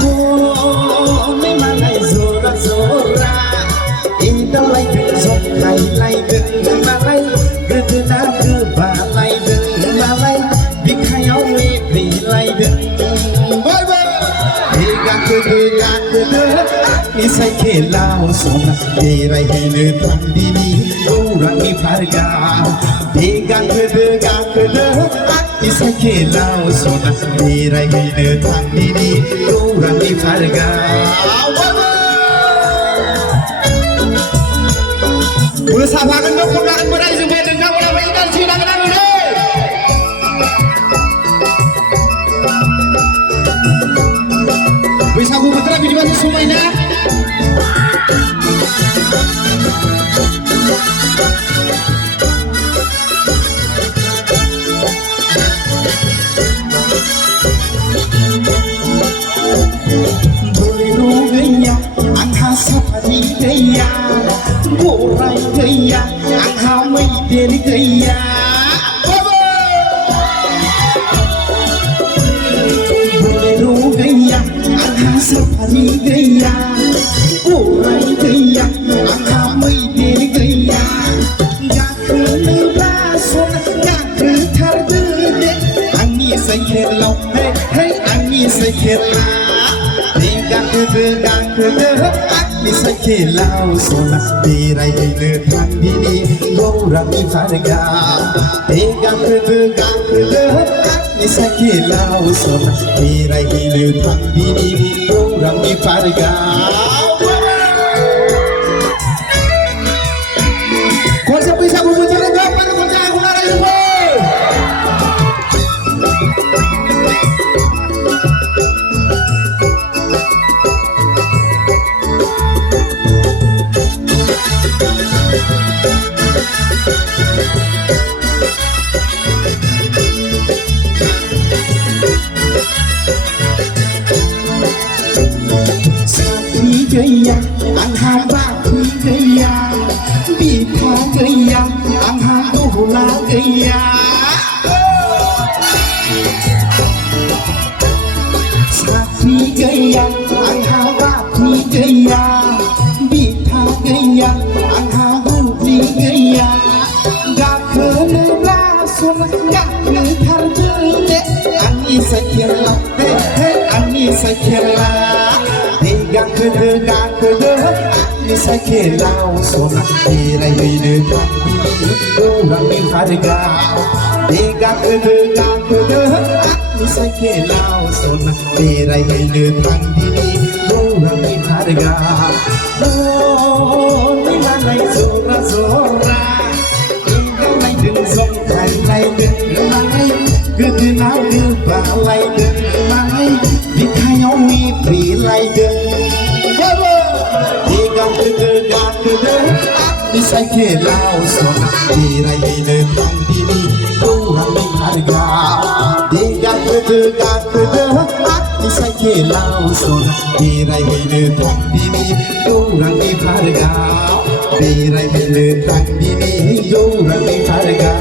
Hôm mà lại rô ra in đâu lại cứ dòng này lại đừng mà lại cứ na cứ bà lại đừng mà lại vì khai áo vì lại đừng ni sai ke lao sona de rai he ne tam di ni go rang ni pharga de ga ke de ni sai ke lao sona de rai he ne tam di ni go rang ni pharga bersamakan dong kemudian berai sebagai dengan orang mainkan silakan ini bisa aku putra video itu semuanya boleh gaya angka sapari gaya borai gaya angka meideri gaya boleh gaya angka sapari gaya borai gaya angka meideri gaya gak kena son gak ketar dede ani saya lau hey ani saya gang ke ni sai ke lao sona de rai le thang di ni go rang ni pharga gang ke ni sai ke lao sona de rai le thang di ni go rang ni pharga kau siapa bisa berbicara apa yang kau cakap aku nak lagi gaya ang haba gaya bita gaya ang hula gaya sapi gaya ang haba gaya bita gaya ang huli gaya gak kena son gak ketar jele ani sakela ani sakela gang ke de ni sai ke lao sona de rai le thang di go rang ni pharga gang ke de ni sai ke lao sona de rai le thang di go rang ni pharga ni la lai zora in đâu lai đừng dòng thành lai đừng lai cứ nào cứ ba lai đừng lai vì thay nhau vì lai đừng ni sai ke lao sona de rai le thang di ni go rang ni pharga gang ke de ni sai ke lao sona de rai le thang di ni go rang ni pharga de rai le thang di ni go rang ni pharga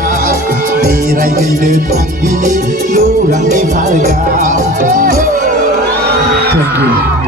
de rai le thang di ni go rang ni pharga. Thank you.